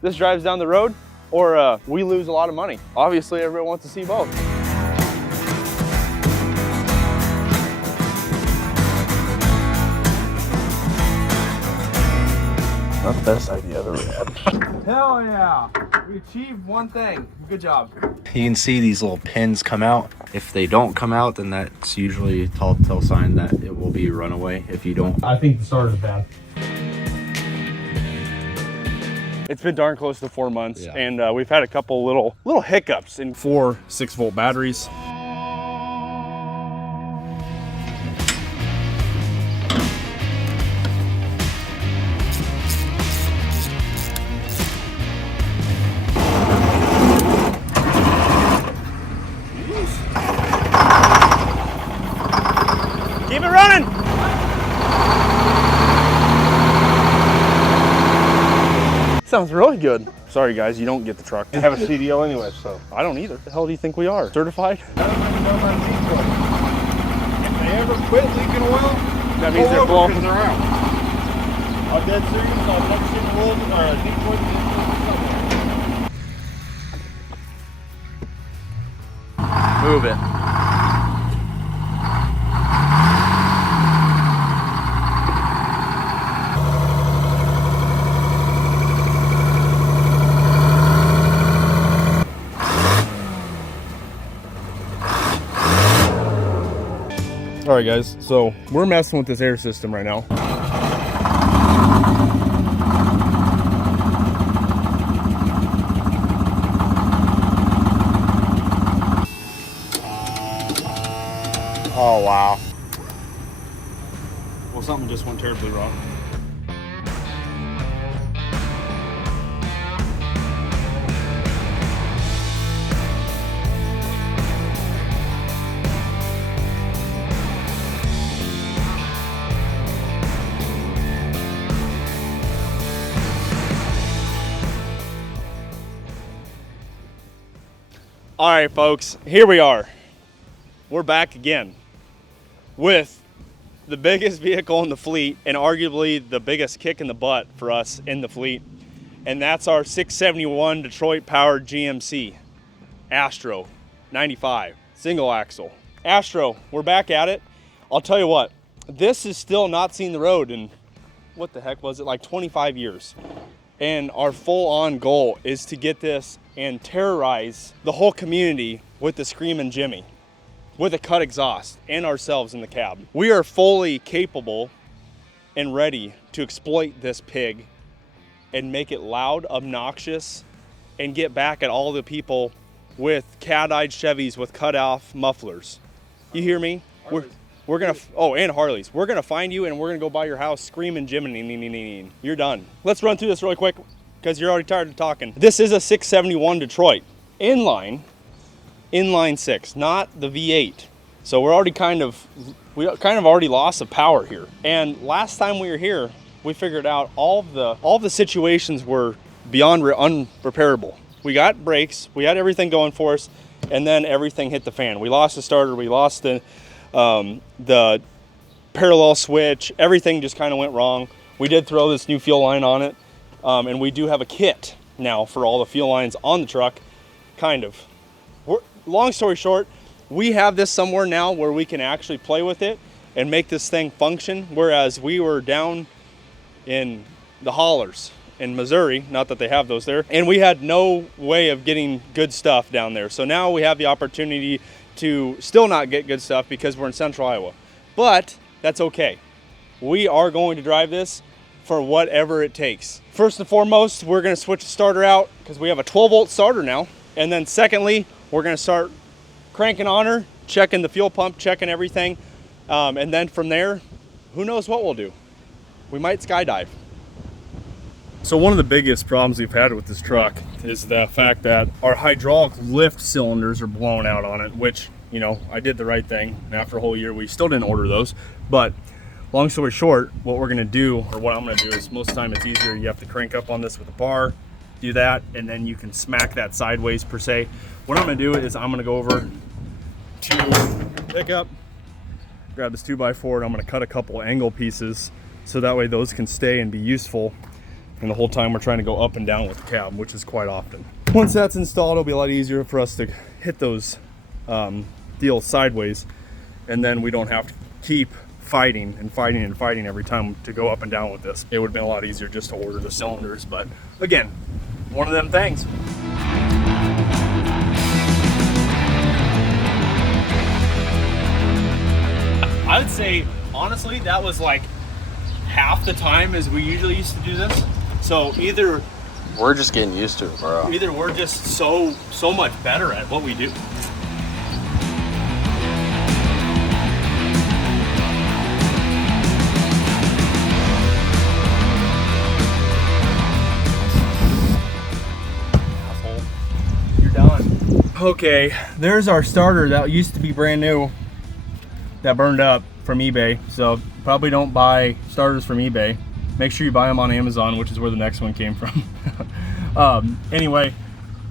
this drives down the road, or we lose a lot of money. Obviously, everyone wants to see both. Not the best idea I've ever had. Hell yeah! We achieved one thing. Good job. You can see these little pins come out. If they don't come out, then that's usually a telltale sign that it will be a runaway. If you don't, I think the starter's bad. It's been darn close to 4 months, yeah. And we've had a couple little hiccups in 4 6-volt batteries. Keep it running! Sounds really good. Sorry guys, you don't get the truck. I have a CDL anyway, so. I don't either. The hell do you think we are? Certified? I don't even know about these trucks. If they ever quit leaking oil, That means they're blowing. they're out. I'm dead serious. I've never seen a roll or a decoy somewhere. Move it. All right guys, so we're messing with this air system right now. Oh wow. Well, something just went terribly wrong. All right, folks, here we are. We're back again with the biggest vehicle in the fleet and arguably the biggest kick in the butt for us in the fleet. And that's our 671 Detroit powered GMC Astro 95 single axle. Astro, we're back at it. I'll tell you what, this is still not seen the road in, what the heck was it, like 25 years. And our full-on goal is to get this and terrorize the whole community with the Screamin' Jimmy, with a cut exhaust, and ourselves in the cab. We are fully capable and ready to exploit this pig and make it loud, obnoxious, and get back at all the people with cat-eyed Chevys with cut-off mufflers. You hear me? We're gonna, oh, and Harleys. We're gonna find you and we're gonna go by your house screaming Jiminy. You're done. Let's run through this really quick because you're already tired of talking. This is a 671 Detroit inline 6, not the V8. So we're already we already lost the power here. And last time we were here, we figured out all the situations were beyond unrepairable. We got brakes, we had everything going for us, and then everything hit the fan. We lost the starter, we lost the parallel switch, everything just kind of went wrong. We did throw this new fuel line on it, and we do have a kit now for all the fuel lines on the truck, kind of. Long story short, we have this somewhere now where we can actually play with it and make this thing function, whereas we were down in the hollers in Missouri, not that they have those there, and we had no way of getting good stuff down there. So now we have the opportunity to still not get good stuff because we're in central Iowa, but that's okay. We are going to drive this for whatever it takes. First and foremost, we're going to switch the starter out because we have a 12-volt starter now. And then secondly, we're going to start cranking on her, checking the fuel pump, checking everything. And then from there, who knows what we'll do. We might skydive. So one of the biggest problems we've had with this truck is the fact that our hydraulic lift cylinders are blown out on it, which, you know, I did the right thing. And after a whole year, we still didn't order those. But long story short, what we're gonna do, or what I'm gonna do, is most of the time it's easier. You have to crank up on this with a bar, do that, and then you can smack that sideways per se. What I'm gonna do is I'm gonna go over to pick up, grab this 2x4, and I'm gonna cut a couple angle pieces so that way those can stay and be useful And the whole time we're trying to go up and down with the cab, which is quite often. Once that's installed, it'll be a lot easier for us to hit those deals sideways, and then we don't have to keep fighting and fighting and fighting every time to go up and down with this. It would have been a lot easier just to order the cylinders, but again, one of them things. I would say, honestly, that was like half the time as we usually used to do this. So either We're just getting used to it, bro. either we're just so much better at what we do. Asshole. You're done. Okay, there's our starter that used to be brand new that burned up from eBay. So probably don't buy starters from eBay. Make sure you buy them on Amazon, which is where the next one came from. Anyway,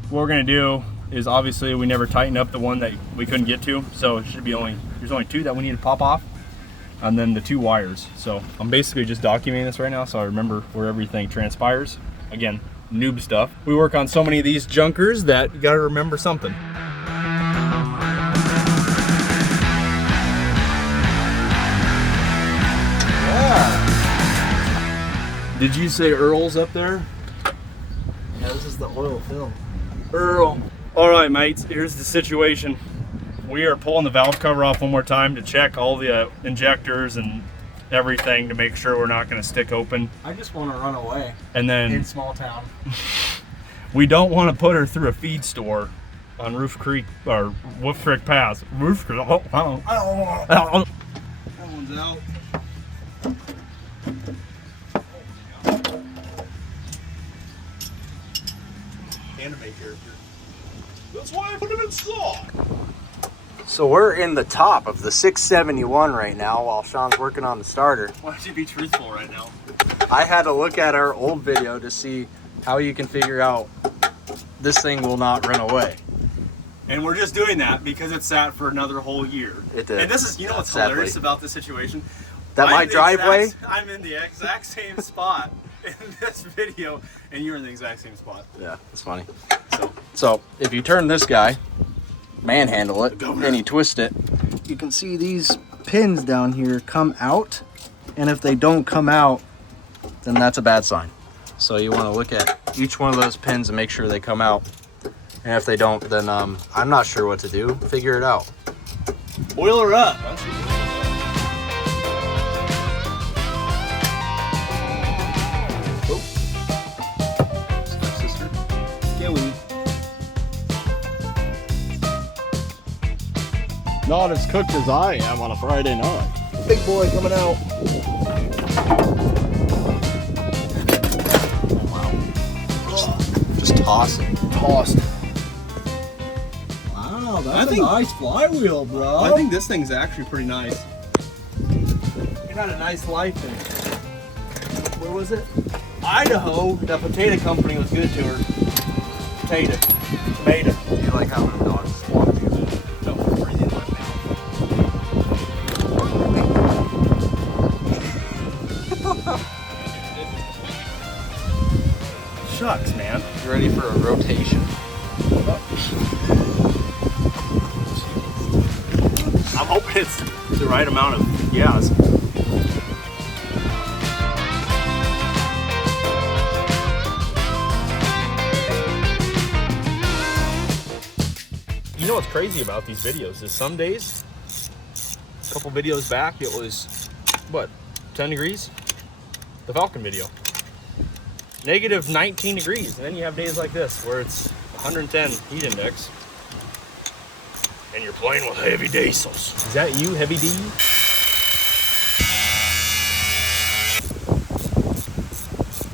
what we're gonna do is, obviously we never tightened up the one that we couldn't get to, so it should be there's only 2 that we need to pop off, and then the 2 wires. So I'm basically just documenting this right now so I remember where everything transpires. Again, noob stuff. We work on so many of these junkers that you gotta remember something. Did you say Earl's up there? Yeah, this is the oil film. Earl. All right, mates, here's the situation. We are pulling the valve cover off one more time to check all the injectors and everything to make sure we're not going to stick open. I just want to run away And then in small town. we don't want to put her through a feed store on Roof Creek or Wolf Creek Pass. Roof Creek. Oh, That one's out. Anime character. That's why I put him in slot. So we're in the top of the 671 right now while Sean's working on the starter. Why don't you be truthful right now? I had to look at our old video to see how you can figure out this thing will not run away. And we're just doing that because it sat for another whole year. It did. And this is, you know what's Sadly. hilarious about this situation? That my driveway? I'm in the exact same spot in this video, and you're in the exact same spot. Yeah, that's funny. So if you turn this guy, manhandle it, and you twist it, you can see these pins down here come out. And if they don't come out, then that's a bad sign. So you want to look at each one of those pins and make sure they come out. And if they don't, then I'm not sure what to do. Figure it out. Oil her up. Stepsister. Not as cooked as I am on a Friday night. Big boy coming out. Just toss it. Tossed. Wow, that's a nice flywheel, bro. I think this thing's actually pretty nice. You had a nice life in it. Where was it? Idaho. The potato company was good to her. Potato. Tomato. You like having a dog squawk to you? No, breathe in my mouth. Shucks, man. You ready for a rotation? I'm hoping it's the right amount of gas. You know what's crazy about these videos is some days, a couple videos back, it was, what, 10 degrees? The Falcon video. Negative 19 degrees. And then you have days like this where it's 110 heat index. And you're playing with heavy diesels. Is that you, Heavy D?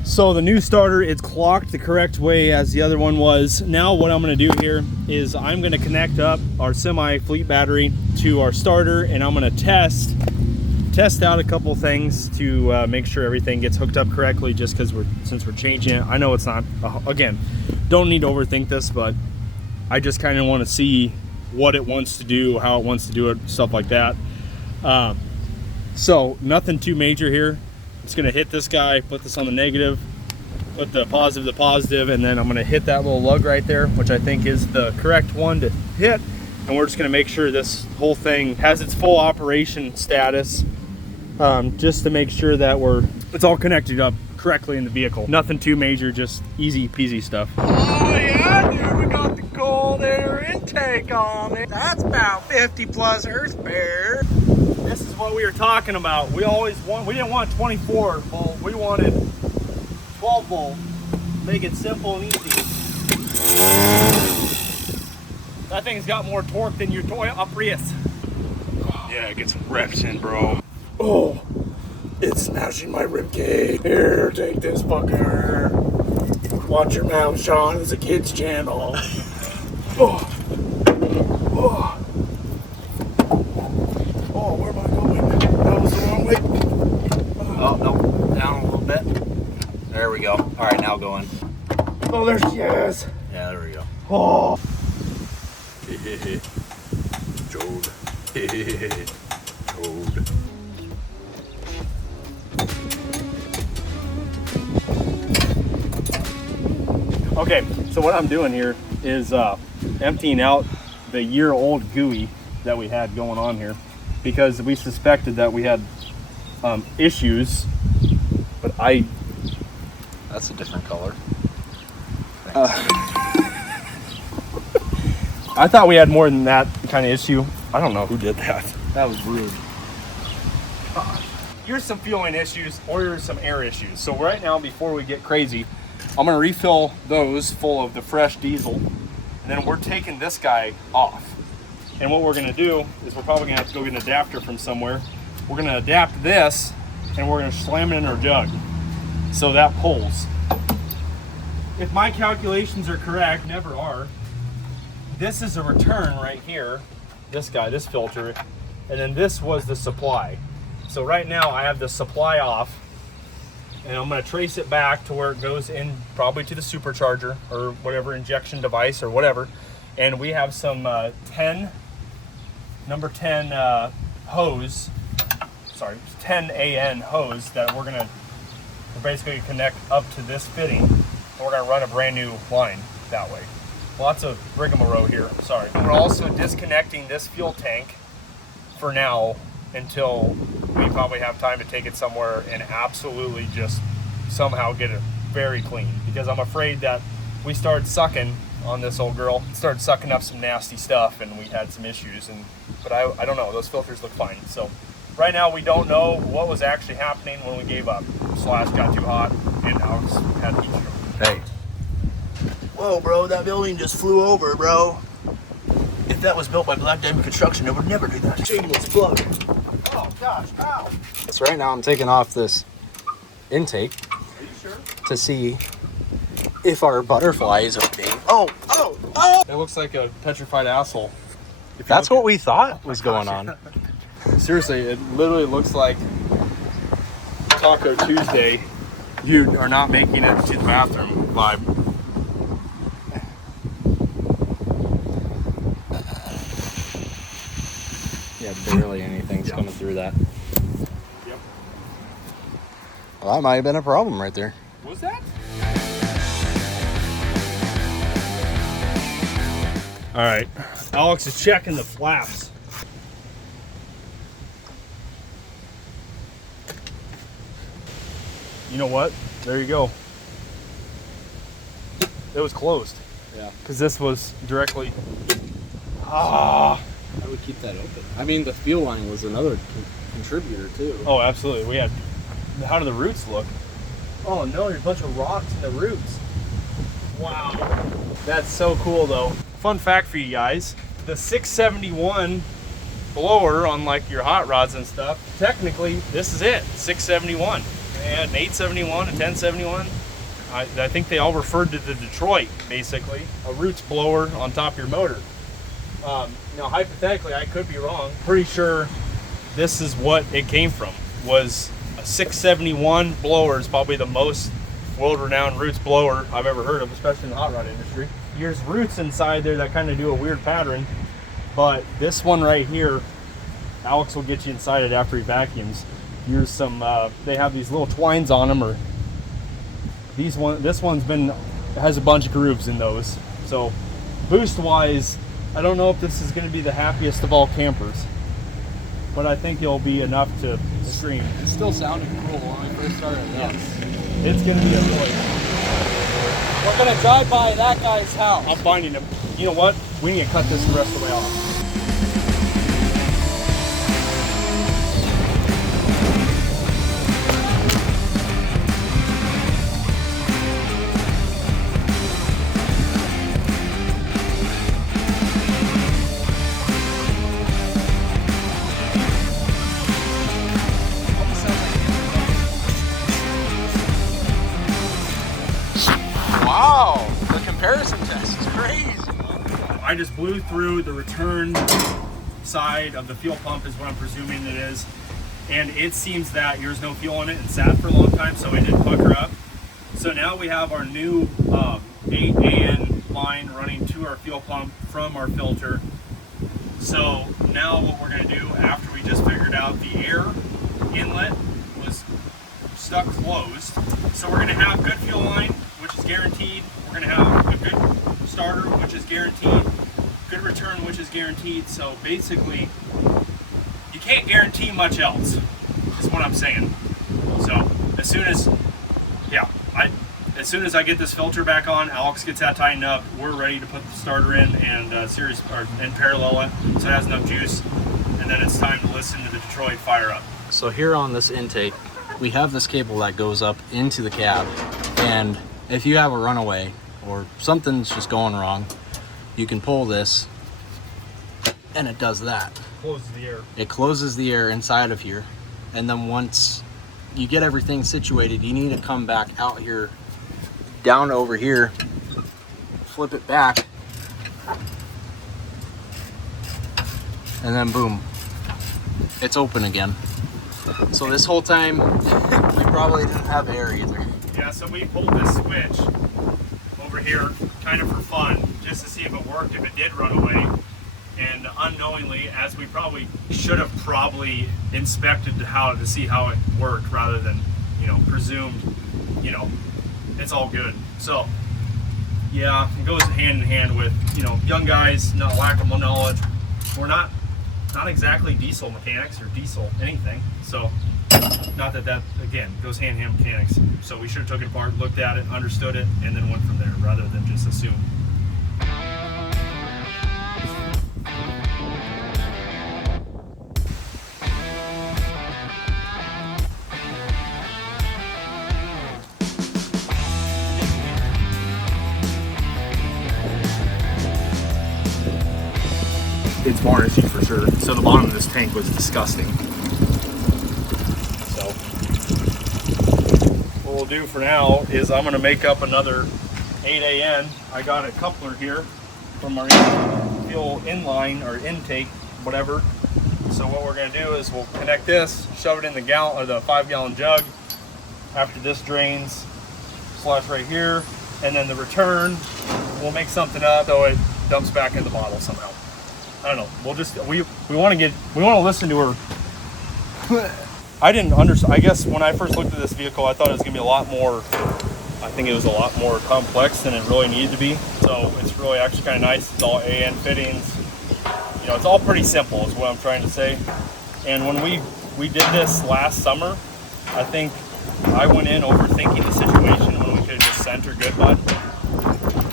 So the new starter, it's clocked the correct way as the other one was. Now what I'm gonna do here is I'm gonna connect up our semi-fleet battery to our starter, and I'm gonna test out a couple things to make sure everything gets hooked up correctly, just because since we're changing it. I know it's not, again, don't need to overthink this, but I just kind of want to see what it wants to do, how it wants to do it, stuff like that. So nothing too major here. It's gonna hit this guy, put this on the negative, with the positive, and then I'm gonna hit that little lug right there, which I think is the correct one to hit. And we're just gonna make sure this whole thing has its full operation status, just to make sure that it's all connected up correctly in the vehicle. Nothing too major, just easy peasy stuff. Oh yeah, dude, we got the cold air intake on it. That's about 50 plus horsepower. This is what we were talking about. We didn't want 24 volt, we wanted 12 volt. Make it simple and easy. That thing's got more torque than your Toyota Prius. Yeah, get some reps in, bro. Oh, it's smashing my ribcage. Here, take this fucker. Watch your mouth, Sean. It's a kid's channel. Oh. Oh. Oh, where am I going? That was the wrong way. Oh, no, down a little bit. There we go. All right, now going. Oh, there she is. Yeah, there we go. Oh. Jode. Jode. Okay, so what I'm doing here is emptying out the year-old GUI that we had going on here, because we suspected that we had issues, but That's a different color. I thought we had more than that kind of issue. I don't know who did that. That was rude. Here's some fueling issues, or here's some air issues. So right now, before we get crazy, I'm gonna refill those full of the fresh diesel, and then we're taking this guy off. And what we're gonna do is we're probably gonna have to go get an adapter from somewhere. We're gonna adapt this, and we're gonna slam it in our jug, so that pulls. If my calculations are correct, never are, this is a return right here, this guy, this filter, and then this was the supply. So right now I have the supply off, and I'm gonna trace it back to where it goes in, probably to the supercharger or whatever injection device or whatever. And we have some number 10 hose, sorry, 10 AN hose that we're basically connect up to this fitting, and we're gonna run a brand new line that way. Lots of rigmarole here, sorry. We're also disconnecting this fuel tank for now until we probably have time to take it somewhere and absolutely just somehow get it very clean, because I'm afraid that we started sucking on this old girl, started sucking up some nasty stuff, and we had some issues. But I don't know, those filters look fine. So right now we don't know what was actually happening when we gave up. Slash got too hot and Alex had heat stroke. Hey. Whoa, bro, that building just flew over, bro. If that was built by Black Diamond Construction, it would never do that. Shameless plug. Oh, gosh, ow. So right now I'm taking off this intake Are you sure? to see if our butterfly is opening. Oh. It looks like a petrified asshole. That's what we thought was going on. Seriously, it literally looks like Taco Tuesday. You are not making it to the bathroom vibe. Yeah, barely anything's coming through that. Yep. Well, that might have been a problem right there. Was that? All right, Alex is checking the flaps. You know what? There you go. It was closed. Yeah. Because this was directly. I would keep that open. I mean, the fuel line was another contributor too. Oh, absolutely. We had. How do the roots look? Oh no, there's a bunch of rocks in the roots. Wow. That's so cool though. Fun fact for you guys, the 671 blower on like your hot rods and stuff, technically this is it, 671. And an 871, a 1071. I think they all referred to the Detroit, basically. A roots blower on top of your motor. Now hypothetically, I could be wrong. Pretty sure this is what it came from, was a 671 blower is probably the most world-renowned roots blower I've ever heard of, especially in the hot rod industry. There's roots inside there that kind of do a weird pattern, but this one right here, Alex will get you inside it after he vacuums. Here's some, they have these little twines on them, or this one's has a bunch of grooves in those. So boost wise, I don't know if this is going to be the happiest of all campers, but I think it'll be enough to scream. It still sounded cool when we first started. Yes. It's going to be a really... We're gonna drive by that guy's house. I'm finding him. You know what? We need to cut this the rest of the way off. Wow, the comparison test is crazy. I just blew through the return side of the fuel pump is what I'm presuming it is. And it seems that there's no fuel in it and sat for a long time, so it didn't pucker up. So now we have our new 8 AN line running to our fuel pump from our filter. So now what we're gonna do after we just figured out the air inlet was stuck closed. So we're gonna have good fuel line, which is guaranteed. We're gonna have a good starter, which is guaranteed. Good return, which is guaranteed. So basically, you can't guarantee much else, is what I'm saying. So as soon as I get this filter back on, Alex gets that tightened up, we're ready to put the starter in and and parallel it so it has enough juice, and then it's time to listen to the Detroit fire up. So here on this intake, we have this cable that goes up into the cab, and if you have a runaway or something's just going wrong, you can pull this and it does that. Closes the air. It closes the air inside of here, and then once you get everything situated, you need to come back out here, down over here, flip it back, and then boom, it's open again. So this whole time, we probably didn't have air either. Yeah, so we pulled this switch over here kind of for fun, just to see if it worked, if it did run away. And unknowingly, as we probably should have probably inspected to see how it worked rather than, presumed, it's all good. So yeah, it goes hand in hand with, young guys, not lack of knowledge. We're not exactly diesel mechanics or diesel anything. So not that again goes hand in hand with mechanics. So we should have took it apart, looked at it, understood it, and then went from there rather than just assume. It's varnishy for sure. So the bottom of this tank was disgusting. So what we'll do for now is I'm gonna make up another 8 AN. I got a coupler here from our fuel inline or intake, whatever. So what we're gonna do is we'll connect this, shove it in the 5-gallon jug. After this drains, slush right here, and then the return, we'll make something up so it dumps back in the bottle somehow. I don't know. We'll just we want to listen to her. I didn't understand. I guess when I first looked at this vehicle, I thought it was gonna be a lot more. I think it was a lot more complex than it really needed to be. So it's really actually kind of nice. It's all AN fittings. It's all pretty simple, is what I'm trying to say. And when we did this last summer, I think I went in overthinking the situation when we could have just sent her good bud.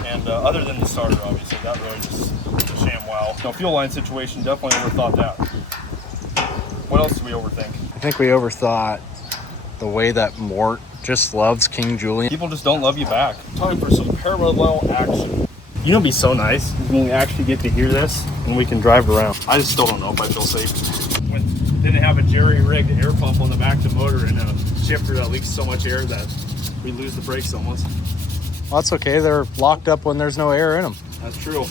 And other than the starter, obviously, that really just a sham wow. Fuel line situation, definitely overthought that. What else did we overthink? I think we overthought the way that Mort just loves King Julian. People just don't love you back. Time for some parallel action. It'd be so nice when we actually get to hear this and we can drive around. I just still don't know if I feel safe. When didn't have a jerry-rigged air pump on the back of the motor and a shifter that leaks so much air that we lose the brakes almost. Well, that's okay. They're locked up when there's no air in them. That's true.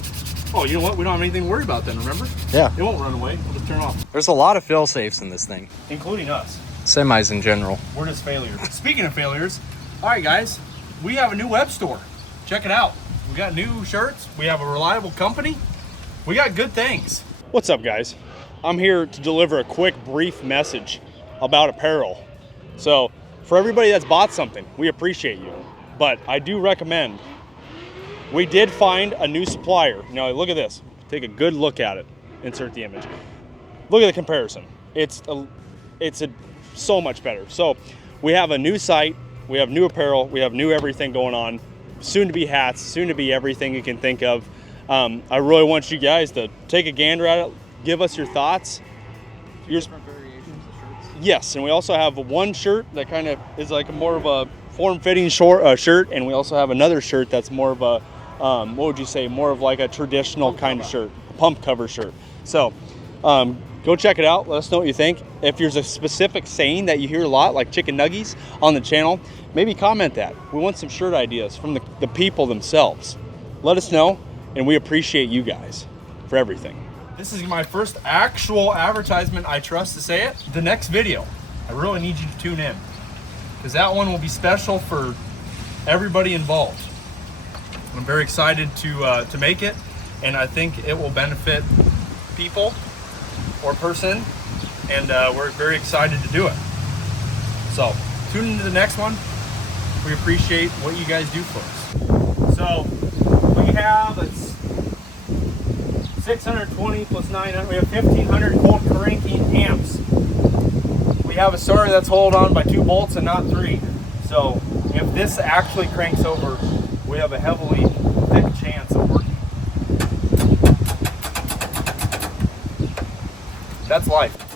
Oh, you know what? We don't have anything to worry about then, remember? Yeah. It won't run away. We'll just turn off. There's a lot of fail-safes in this thing. Including us. Semis in general. We're just failures. Speaking of failures, all right, guys, we have a new web store. Check it out. We got new shirts. We have a reliable company. We got good things. What's up, guys? I'm here to deliver a quick, brief message about apparel. So, for everybody that's bought something, we appreciate you. but I do recommend. We did find a new supplier. Now look at this. Take a good look at it. Insert the image. Look at the comparison. It's so much better. So we have a new site, we have new apparel, we have new everything going on. Soon to be hats, soon to be everything you can think of. I really want you guys to take a gander at it. Give us your thoughts. Different variations of shirts. Yes, and we also have one shirt that kind of is like more of a form-fitting shirt, and we also have another shirt that's more of a, what would you say, more of like a traditional kind of shirt, a pump cover shirt. So go check it out. Let us know what you think. If there's a specific saying that you hear a lot, like chicken nuggies on the channel, maybe comment that. We want some shirt ideas from the people themselves. Let us know, and we appreciate you guys for everything. This is my first actual advertisement, I trust to say it. The next video, I really need you to tune in, because that one will be special for everybody involved. I'm very excited to make it, and I think it will benefit people or person, and we're very excited to do it. So tune into the next one. We appreciate what you guys do for us. So we have 620 plus 900. We have 1500 volt cranking amps. We have a starter that's held on by 2 bolts and not 3. So if this actually cranks over, we have a heavily thick chance of working. That's life.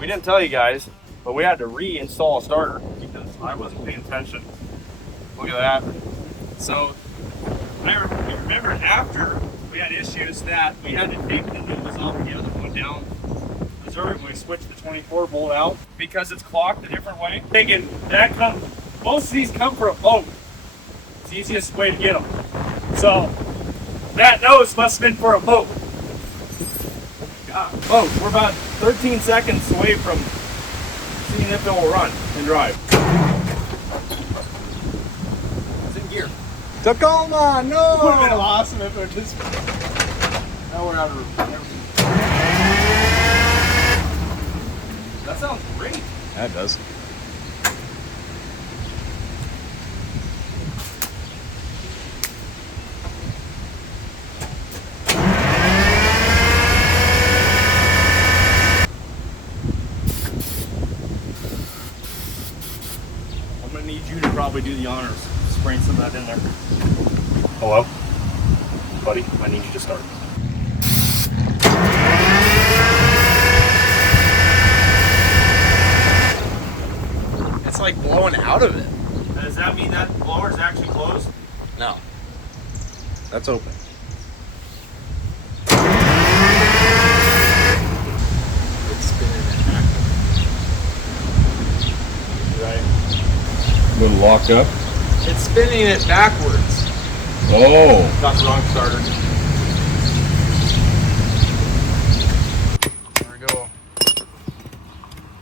We didn't tell you guys, but we had to reinstall a starter because I wasn't paying attention. Look at that. So I remember after we had issues that we had to take the news off the other one down Missouri when we switched the 24 volt out because it's clocked a different way. Most of these come for a boat. It's the easiest way to get them. So that nose must have been for a boat. Oh, we're about 13 seconds away from seeing if it will run and drive. It's in gear. Tacoma, no! Would have been awesome if it would just... Now we're out of... That sounds great. That does. I'm gonna need you to probably do the honors. Spraying some of that in there. Hello? Buddy, I need you to start. It's like blowing out of it. Does that mean that blower is actually closed? No. That's open. It's spinning it back. Right. Little locked up. It's spinning it backwards. Oh. Got the wrong starter. There we go.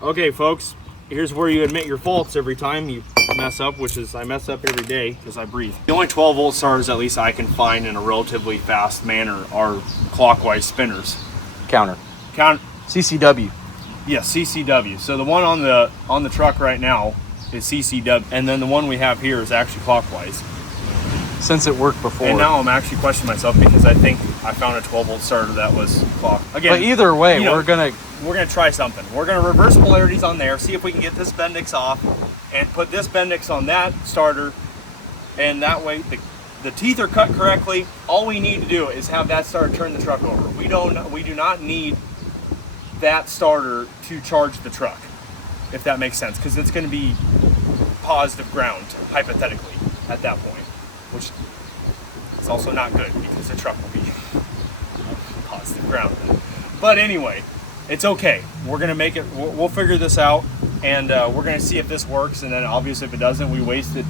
Okay, folks. Here's where you admit your faults every time you mess up, which is I mess up every day because I breathe. The only 12 volt starters at least I can find in a relatively fast manner are clockwise spinners. Counter. CCW. Yes, CCW. So the one on the truck right now is CCW, and then the one we have here is actually clockwise. Since it worked before. And now I'm actually questioning myself because I think I found a 12 volt starter that was clock. Again, but either way, you know, we're gonna try something. We're gonna reverse polarities on there, see if we can get this Bendix off, and put this Bendix on that starter, and that way the teeth are cut correctly. All we need to do is have that starter turn the truck over. We do not need that starter to charge the truck, if that makes sense, because it's going to be positive ground hypothetically at that point, which is also not good because the truck will be positive ground. But anyway, it's okay. We're gonna make it. We'll figure this out. and we're gonna see if this works, and then obviously if it doesn't, we wasted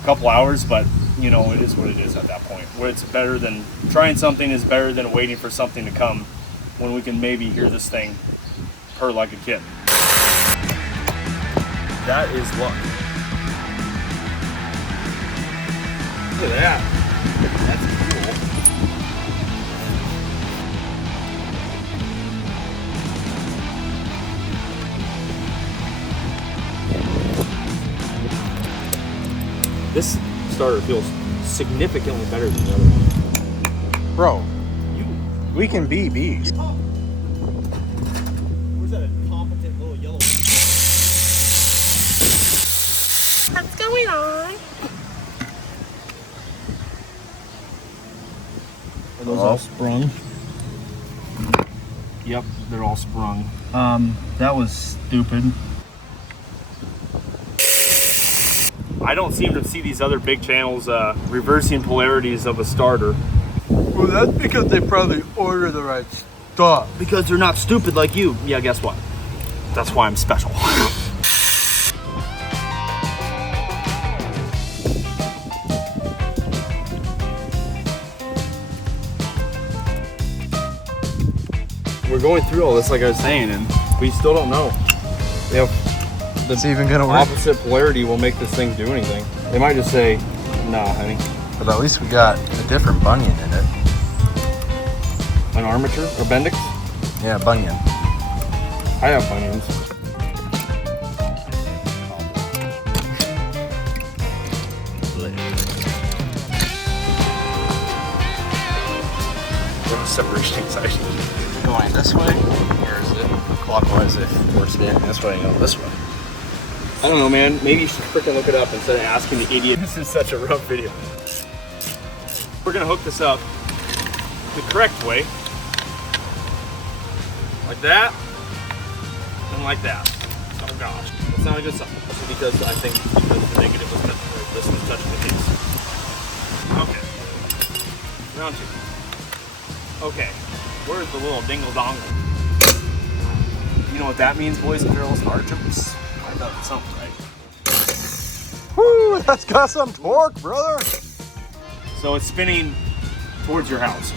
a couple hours, but you know, it is what it is at that point. It's better than trying something is better than waiting for something to come when we can maybe hear this thing purr like a kitten. That is luck. Look at that. That's cool. This starter feels significantly better than the other one. Bro, we can be bees. Where's that incompetent little yellow? What's going on? Are those all sprung? Yep, they're all sprung. That was stupid. I don't seem to see these other big channels reversing polarities of a starter. Well, that's because they probably order the right stuff. Because they're not stupid like you. Yeah, guess what? That's why I'm special. We're going through all this, like I was saying, and we still don't know. We have It's even gonna work. opposite polarity will make this thing do anything. They might just say, nah, honey. But at least we got a different bunion in it. An armature or bendix? Yeah, bunion. I have bunions. Separation anxiety. Going this way, or is it clockwise if we're standing this way and go this way? I don't know, man. Maybe you should freaking look it up instead of asking the idiot. This is such a rough video. We're gonna hook this up the correct way. Like that, and like that. Oh gosh, that's not a good sign. Also because I think the negative was touching, or this was touching the case. Okay. Round two. Okay. Where's the little dingle dongle? You know what that means, boys and girls and archers? I thought it's something, right? Woo, that's got some torque, brother. So it's spinning towards your house.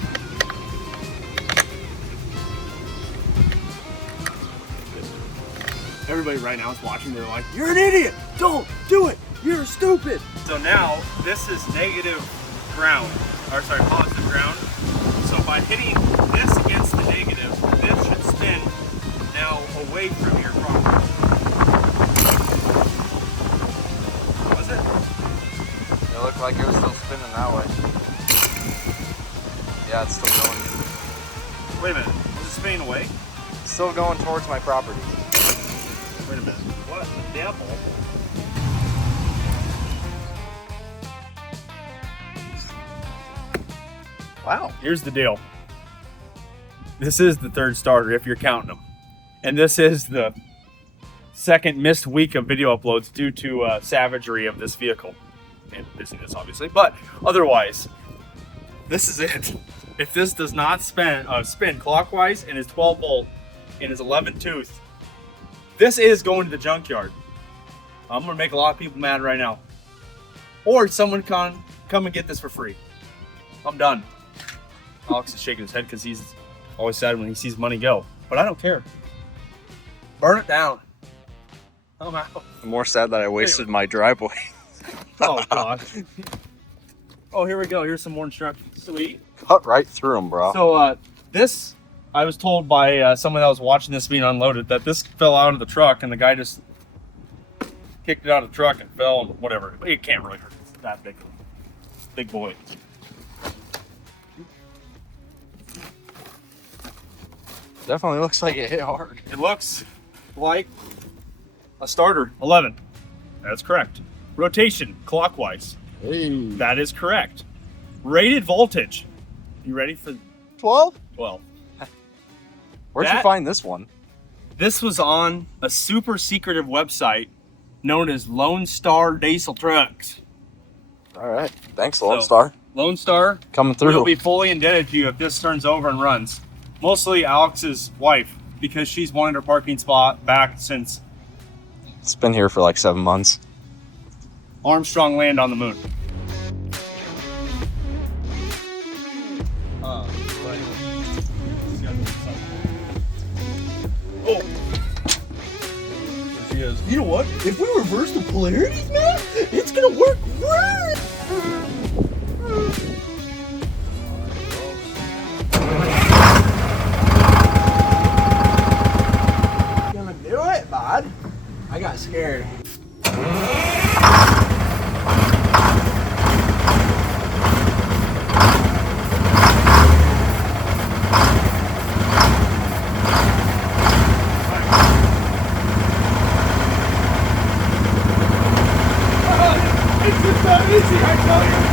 Everybody right now is watching, they're like, you're an idiot! Don't do it! You're stupid! So now, this is negative ground, or sorry, positive ground. So by hitting this against the negative, this should spin now away from your property. Was it? It looked like it was still spinning that way. Yeah, it's still going. Wait a minute, was it spinning away? Still going towards my property. Wait a minute, what the devil? Wow. Here's the deal. This is the third starter if you're counting them. And this is the second missed week of video uploads due to savagery of this vehicle. And busyness, obviously. But otherwise, this is it. If this does not spin clockwise and is 12 volt and is 11 tooth, this is going to the junkyard. I'm going to make a lot of people mad right now. Or someone can come and get this for free. I'm done. Alex is shaking his head because he's always sad when he sees money go. But I don't care. Burn it down. I'm out. I'm more sad that I wasted my driveway. Oh, gosh. Oh, here we go. Here's some more instructions. Sweet. Cut right through them, bro. So, this, I was told by someone that was watching this being unloaded that this fell out of the truck and the guy just kicked it out of the truck and fell and whatever. It can't really hurt. It's that big. Big boy. Definitely looks like it hit hard. It looks like a starter. 11. That's correct. Rotation, clockwise. Hey. That is correct. Rated voltage. You ready for 12? 12? Where'd you find this one? This was on a super secretive website known as Lone Star Diesel Trucks. All right. Thanks, Lone So- Star. Lone Star, Coming we'll through. be fully indebted to you if this turns over and runs. Mostly Alex's wife because she's wanted her parking spot back since It's been here for like 7 months. Armstrong landed on the moon. Oh! There she is. You know what? If we reverse the polarities, man, it's gonna work great! Gonna do it, bud. I got scared. It's just not easy, I tell you!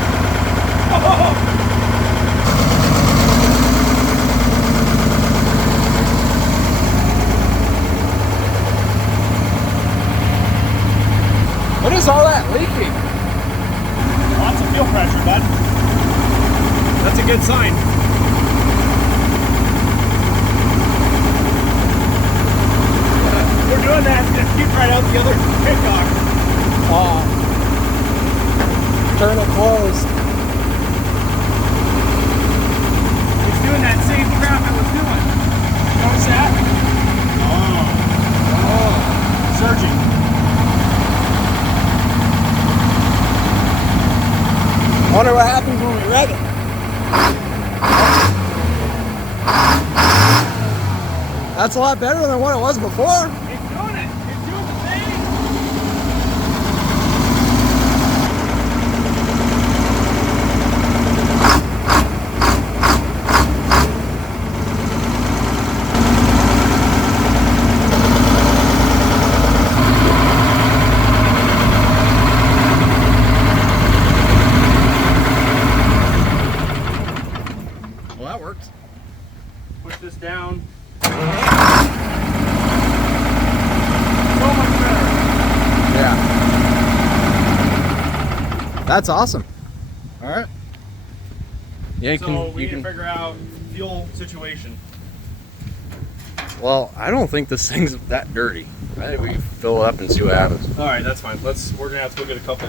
What is all that leaking? Lots of fuel pressure, bud. That's a good sign. We're doing that to keep right out the other pickoff. Turn it closed. It's doing that same crap it was doing. Notice that? Oh. Surging. Wonder what happens when we rev it. That's a lot better than what it was before. It's doing it. It's doing the thing. Well, that works. Push this down. So much better. Yeah. That's awesome. All right. Yeah, you So can. we You need can. to figure out fuel situation. Well, I don't think this thing's that dirty. I think we can fill it up and see what happens. All right, that's fine. We're gonna have to go get a couple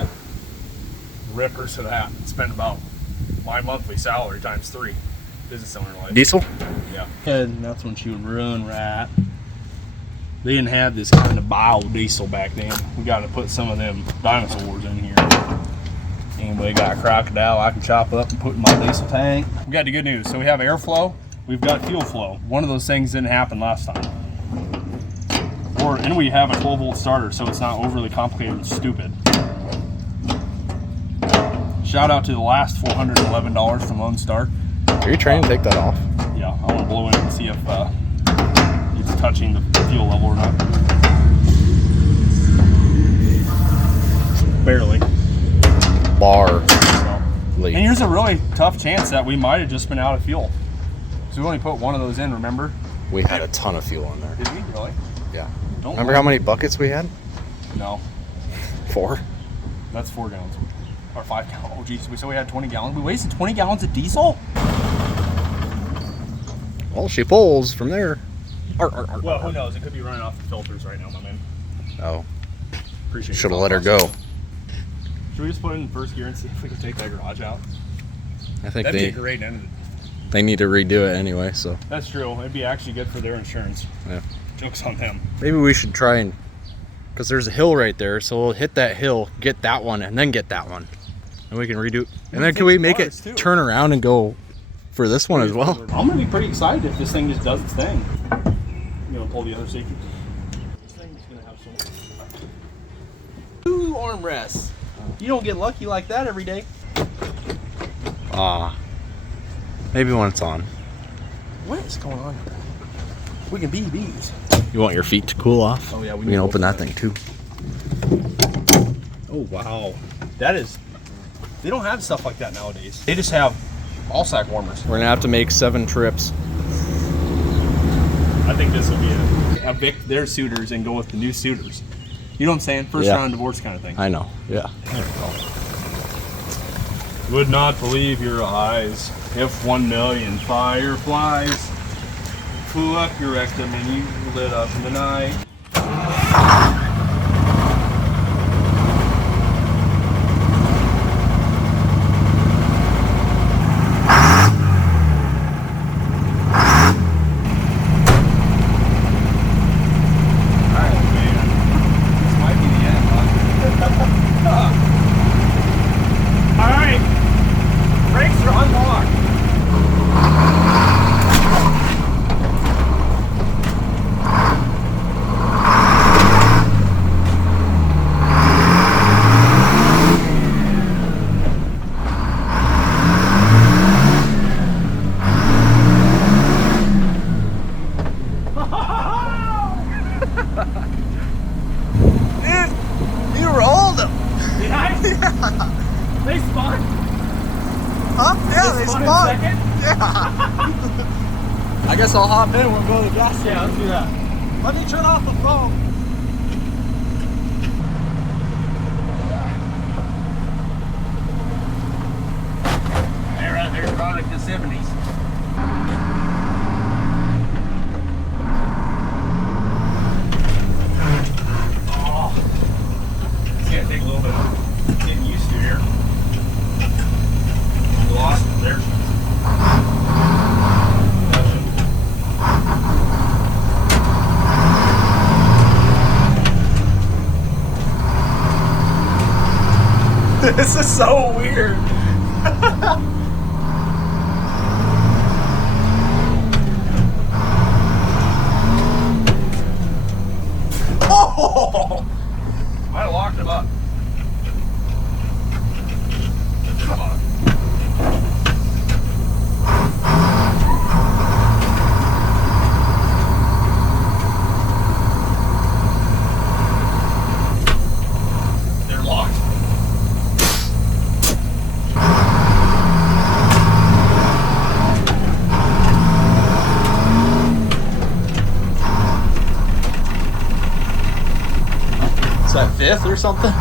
rippers of that and spend about my monthly salary times 3. Business owner life. Diesel? Yeah. And that's when she would run right. They didn't have this kind of bio diesel back then. We got to put some of them dinosaurs in here. Anybody got a crocodile I can chop up and put in my diesel tank? We got the good news. So we have airflow. We've got fuel flow. One of those things didn't happen last time. And we have a 12-volt starter, so it's not overly complicated and stupid. Shout out to the last $411 from Lone Star. Are you trying to take that off? Yeah, I want to blow in and see if it's touching the fuel level or not. Barely. Bar. So. Leak. And here's a really tough chance that we might have just been out of fuel. So we only put one of those in, remember? We had a ton of fuel in there. Did we really? Yeah. Don't Remember how many buckets we had? No, 4. that's 4 gallons. Or 5 gallons. Oh, geez. So we had 20 gallons. We wasted 20 gallons of diesel? Well, she pulls from there. Well, who knows? It could be running off the filters right now, my man. Oh, Appreciate should have your let her thought go. process. Should we just put it in first gear and see if we can take that garage out? I think That'd be a great end. they need to redo it anyway, so That's true. It'd be actually good for their insurance. yeah. Joke's on them. Maybe we should try and, because there's a hill right there, so we'll hit that hill, get that one, and then get that one. And we can redo. And then can we make it turn around and go for this one as well? I'm gonna be pretty excited if this thing just does its thing. You gonna pull the other safety? This thing's gonna have some 2 armrests. You don't get lucky like that every day. Maybe when it's on. What is going on here? We can be bees. You want your feet to cool off? Oh yeah, We can open that thing too. Oh wow, that is. They don't have stuff like that nowadays. They just have all sack warmers. We're gonna have to make 7 trips. I think this will be a evict their suitors and go with the new suitors. You know what I'm saying? First Yeah. round divorce kind of thing. I know, yeah. There we go. Would not believe your eyes if 1 million fireflies flew up your rectum and you lit up in the night. You rolled them. Did I? Yeah. They spun. Huh? Yeah, they spun. spun. In second? Yeah. I guess I'll hop in. We'll go to the gas station. Yeah, let's do that. Let me turn off the phone. There's product of the 70s. It's gonna take a little bit of getting used to here. We lost it there. This is so weird. Oh! Might have locked him up. Come on. They're locked. Is that fifth or something?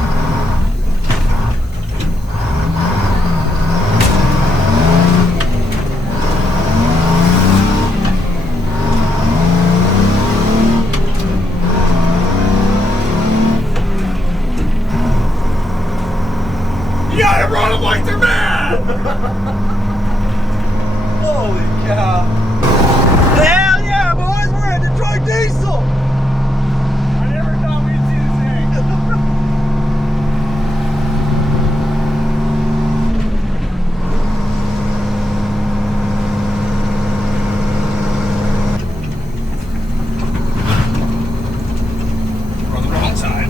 You gotta run them like they're mad! Holy cow. Hell yeah, boys, we're at Detroit Diesel. I never thought we'd see this thing. We're on the wrong side.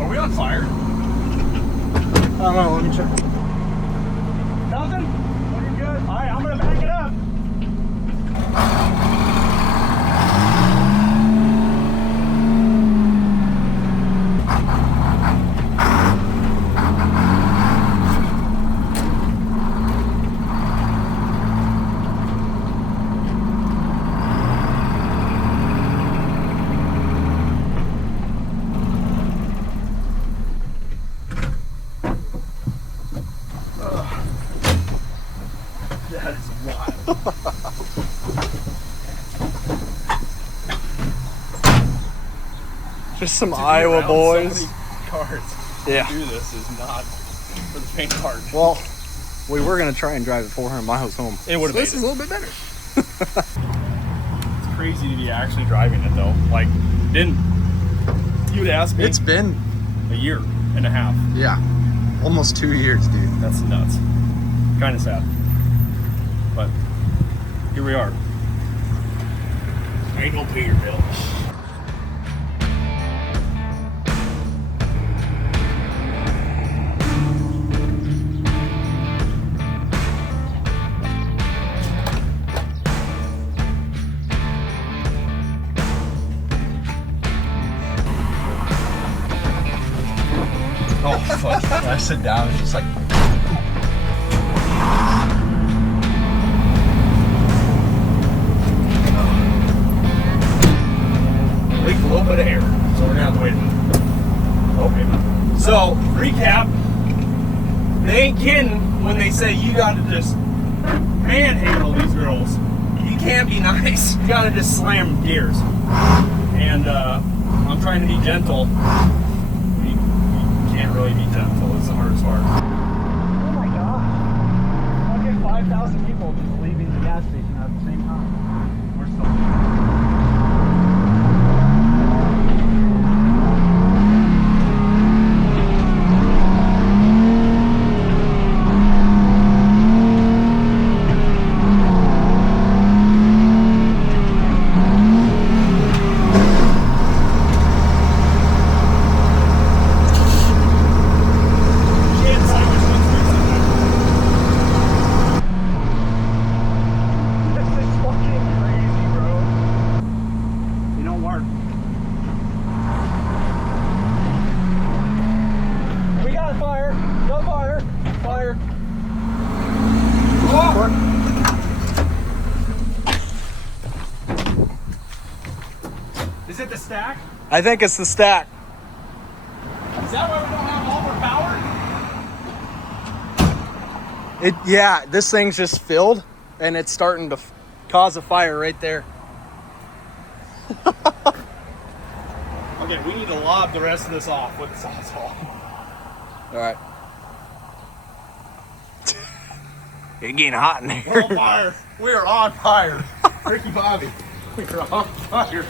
Are we on fire? I don't know, let me check. Nothing? Well, you're good. All right, I'm gonna back it up. That is wild. Just some To be Iowa around boys. so many cars Yeah. to do this is not for the faint of heart. Well, we were gonna try and drive it 400 miles home. It would've So this made is it. a little bit better. It's crazy to be actually driving it though. Like, you'd ask me It's been, a year and a half. yeah, almost 2 years, dude. That's nuts. Kind of sad. But here we are. Ain't no Peterbilt. Oh, fuck. When I sit down, it's just like, Leaked a little bit of air, so we're gonna have to wait a minute. Okay. So, recap. They ain't kidding when they say you gotta just manhandle these girls. You can't be nice. You gotta just slam gears. And I'm trying to be gentle. You can't really be gentle. It's the hardest part. Oh my gosh. I'll get 5,000 people just leaving the gas station at the same time. We're still. Is it the stack? I think it's the stack. Is that why we don't have all our power? Yeah, this thing's just filled and it's starting to cause a fire right there. Okay, we need to lob the rest of this off with the sawzall. All right. It's getting hot in here. We're on fire. We are on fire. Ricky Bobby. We are on fire.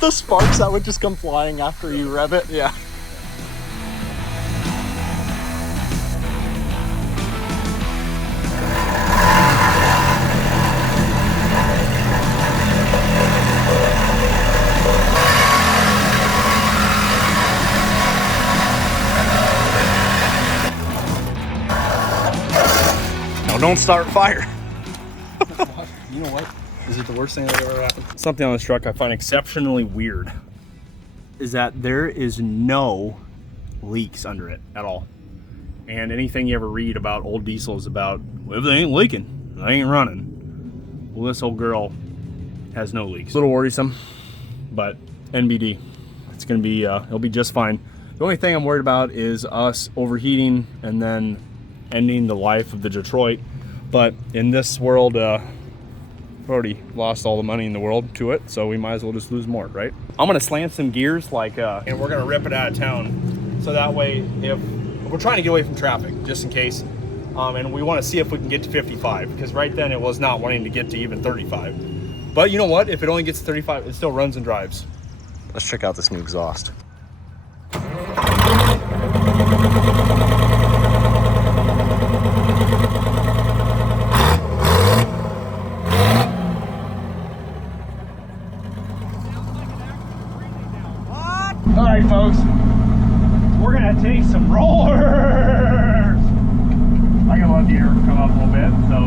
The sparks that would just come flying after you rev it. Yeah. No, don't start fire. You know what? Is it the worst thing that ever happened? Something on this truck I find exceptionally weird is that there is no leaks under it at all. And anything you ever read about old diesels about, well, if they ain't leaking, they ain't running. Well, this old girl has no leaks. A little worrisome, but NBD. It's gonna be, it'll be just fine. The only thing I'm worried about is us overheating and then ending the life of the Detroit. But in this world, already lost all the money in the world to it, so we might as well just lose more, right? I'm gonna slant some gears and we're gonna rip it out of town, so that way if we're trying to get away from traffic just in case, and we want to see if we can get to 55, because right then it was not wanting to get to even 35. But you know what, if it only gets to 35, it still runs and drives. Let's check out this new exhaust. All right, folks, we're gonna take some rollers. I gotta let the air come up a little bit, so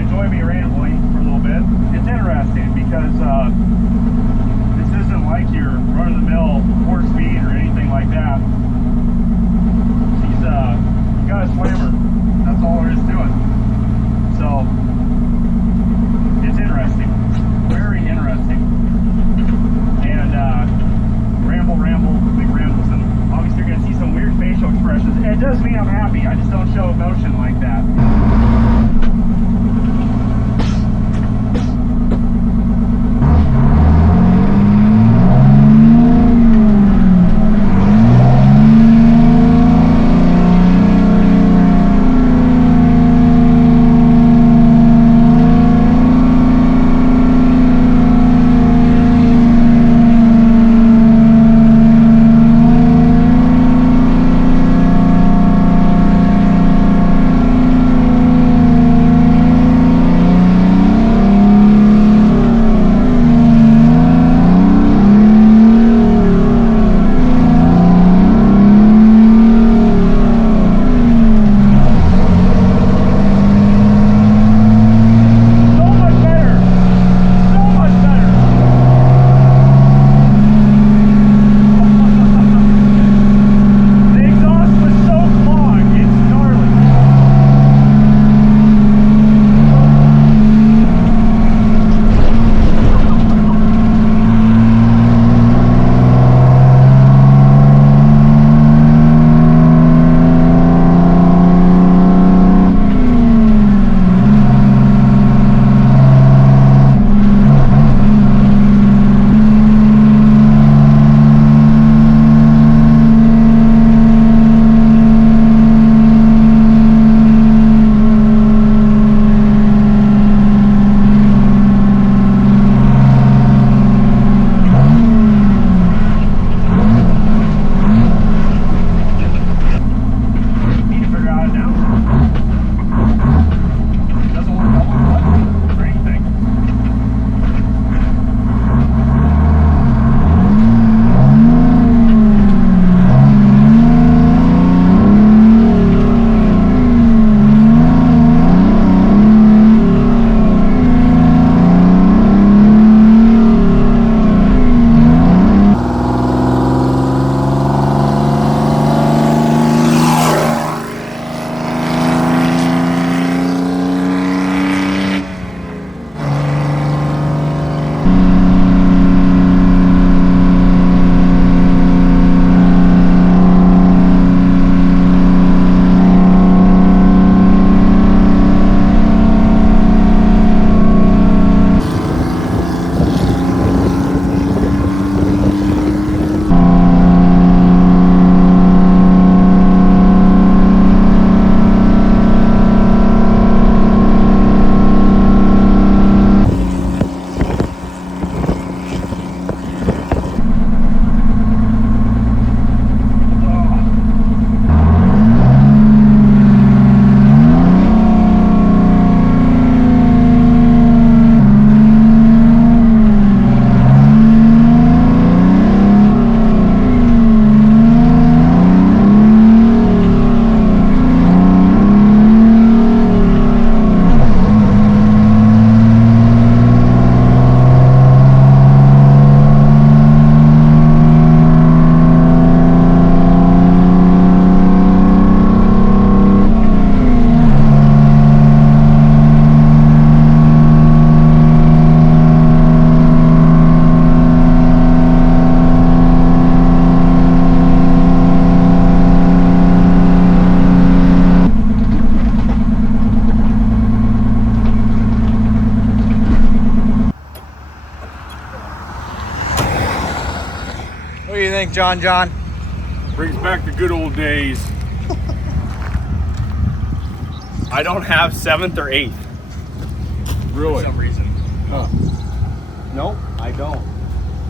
enjoy me rambling for a little bit. It's interesting because this isn't like your run-of-the-mill 4-speed or anything like that. She's got a slammer. That's all there is to it. So it's interesting, very interesting. And ramble, big rambles, and obviously you're gonna see some weird facial expressions. And it does mean I'm happy. I just don't show emotion like that. What do you think, John? Brings back the good old days. I don't have 7th or 8th Really? for some reason. Huh. Nope, I don't.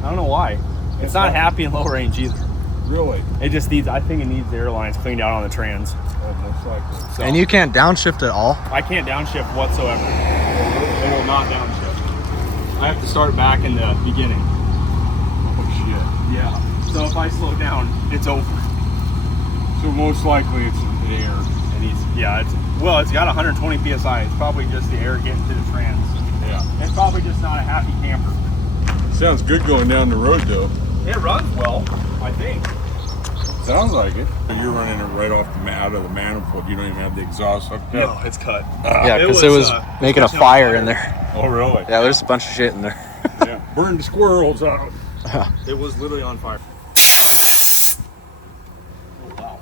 I don't know why. It's not happy in low range either. Really? It just needs, I think it needs the airlines cleaned out on the trans. Oh, most likely. So And you can't downshift at all? I can't downshift whatsoever. It will not downshift. I have to start back in the beginning. Oh shit. Yeah. So if I slow down, it's over. So most likely it's the air. It needs, yeah, it's got 120 psi. It's probably just the air getting to the trans. Yeah. It's probably just not a happy camper. Sounds good going down the road though. It runs well, I think. Sounds like it. You're running it right off out of the manifold. You don't even have the exhaust hooked up. No, it's cut. Yeah, because it was making a fire in there. Oh really? Yeah, there's a bunch of shit in there. Yeah. Burn the squirrels out. It was literally on fire. Oh wow.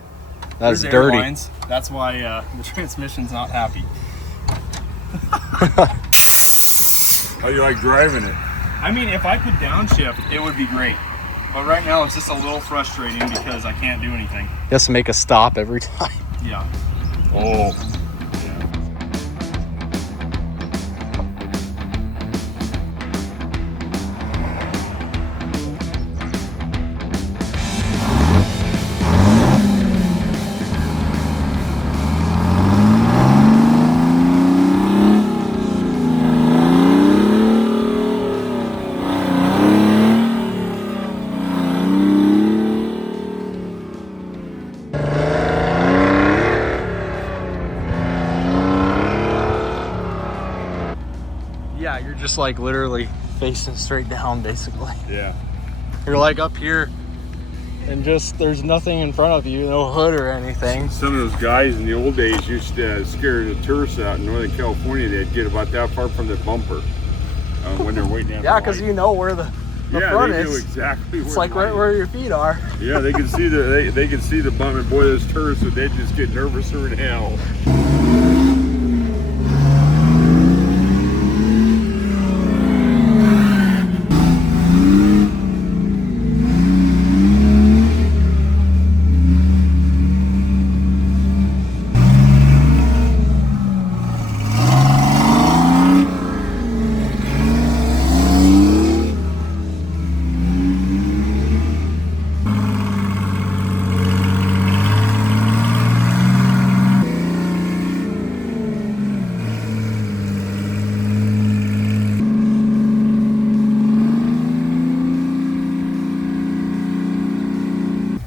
That's There's dirty. airlines. That's why the transmission's not happy. How you like driving it? I mean, if I could downshift, it would be great. But right now, it's just a little frustrating because I can't do anything. He has to make a stop every time. Yeah. Oh. Yeah, you're just like literally facing straight down basically. Yeah. You're like up here and just there's nothing in front of you, no hood or anything. Some of those guys in the old days used to scare the tourists out in Northern California. They'd get about that far from the bumper when they're waiting at Yeah, the because light. you know where the Yeah, front they knew is. exactly It's where like the right light where your feet are. Yeah, they could see they could see the bump, and boy, those tourists, so they just get nervouser than hell.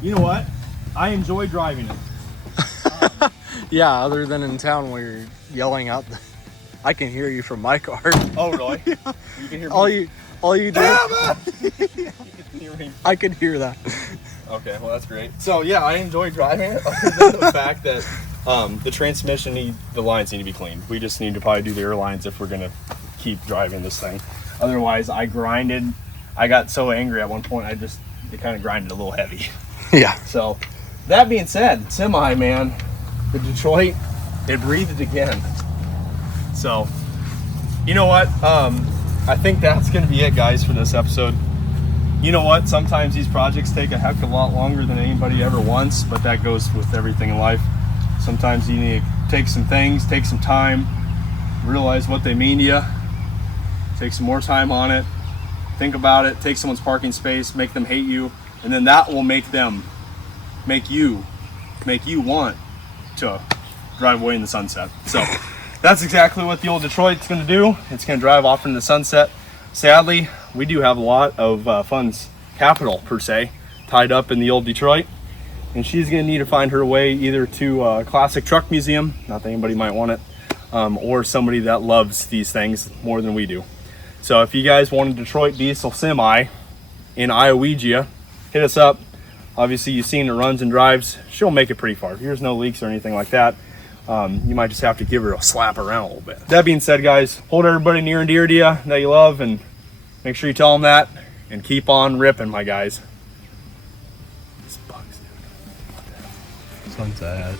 You know what? I enjoy driving it. Yeah, other than in town where you're yelling out. I can hear you from my car. Oh, really? You can hear me. All you do. You can hear me. I could hear that. Okay, well that's great. So yeah, I enjoy driving it, other than the fact that the transmission the lines need to be cleaned. We just need to probably do the airlines if we're gonna keep driving this thing. Otherwise, I got so angry at one point, it kind of grinded a little heavy. Yeah. So that being said, semi man, the Detroit, it breathed again. So you know what? I think that's gonna be it, guys, for this episode. You know what? Sometimes these projects take a heck of a lot longer than anybody ever wants, but that goes with everything in life. Sometimes you need to take some things, take some time, realize what they mean to you, take some more time on it, think about it, take someone's parking space, make them hate you, and then that will make you want to drive away in the sunset. So that's exactly what the old Detroit's gonna do. It's gonna drive off into the sunset. Sadly, we do have a lot of funds, capital per se, tied up in the old Detroit, and she's gonna need to find her way either to a classic truck museum, not that anybody might want it, or somebody that loves these things more than we do. So if you guys want a Detroit diesel semi in Iowegia, hit us up. Obviously you've seen it runs and drives. She'll make it pretty far. There's no leaks or anything like that. You might just have to give her a slap around a little bit. That being said, guys, hold everybody near and dear to you that you love, and make sure you tell them that, and keep on ripping, my guys. These bugs, dude. Sunset.